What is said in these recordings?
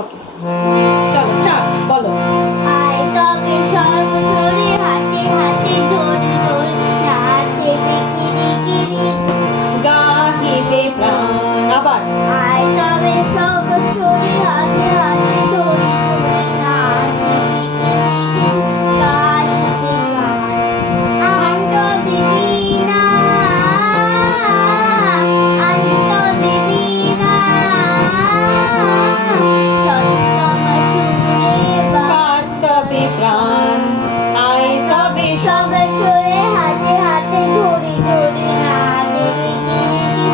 ওকে, চলো স্টার্ট, বলো। আই তবে সর্বশরী হাতে হাতে ধরে ধরে নাচবে কিরি গাহিবে প্রাণ, আবার। আই তবে সর্বশরী হাতে হাতে ধরে ধরে নাচবে কিরি গাইবে গান আন্ত বিবিনা সত্যম সুরে কার তবে প্রাণ, আয় তবে সবে চলে হাতে হাতে ধরে ধরে নাচবে কিরি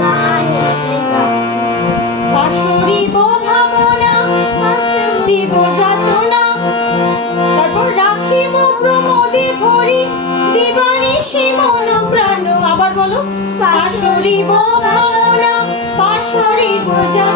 গাইবে গান পাশরিব ভাবনা, দিব যাতনা, তারপর রাখিব প্রমোদে ভরি দিবানিশি মন প্রাণ, আবার বলো। পাশরিব ভাবনা, পাশরিব যাতনা,